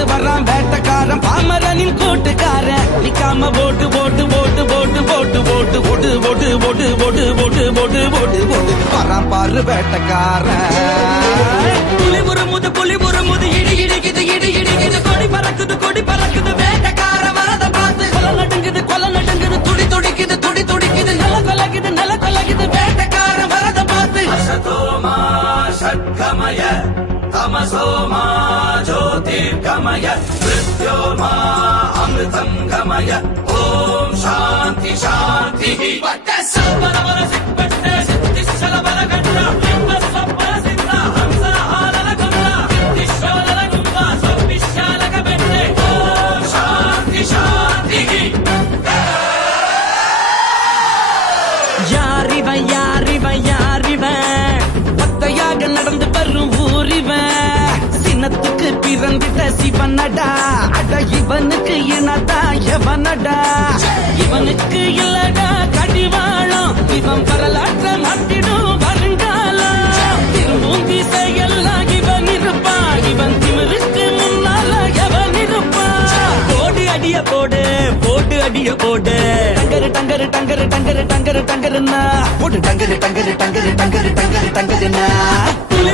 நடந்து வர்றான் வேட்டக்காரன் பாமரனின் கூட்டுக்காரன் நிக்காம போட்டு போட்டு போட்டு போட்டு போட்டு போட்டு போட்டு போட்டு போட்டு போட்டு போட்டு போட்டு போட்டு போட்டு வர்றான் பாரு வேட்டக்காரன் புலி முறுமுது இடி இடிக்குது இடி இடிக்குது கொடி பறக்குது வேட்டக்காரன் வரத பார்த்து கொலை நடுங்குது துடி துடிக்குது நல கொலகுது வேட்டக்காரன் வரத பார்த்து असतोमा षट्कमय तमसोमा ज्योतिर्गमय मृत्योर्मा अमृतं गमय ॐ शान्ति शान्तिः பத்தையாக நடந்து வரும் ஊரிவன் சின்னத்துக்கு பிறந்திட்ட சிவனடா அட இவனுக்கு இனதா எவனடா இவனுக்கு இல்லடா கடிவாளம் இவன் வரலாற்ற மாட்டிடும் வருங்காலம் திரும்பும் திசையெல்லாம் இவன் இருப்பான் இவன் திமிருக்கு முன்னால எவன் இருப்பான் போடு அடிய போடு போட்டு அடிய போடு டங்கரு டங்கரு டங்கரு டங்கரு டங்கரு டங்கருன்னா போட்டு டங்கரு டங்கரு டங்கரு டங்கரு டங்கரு டங்கருன்னா புலி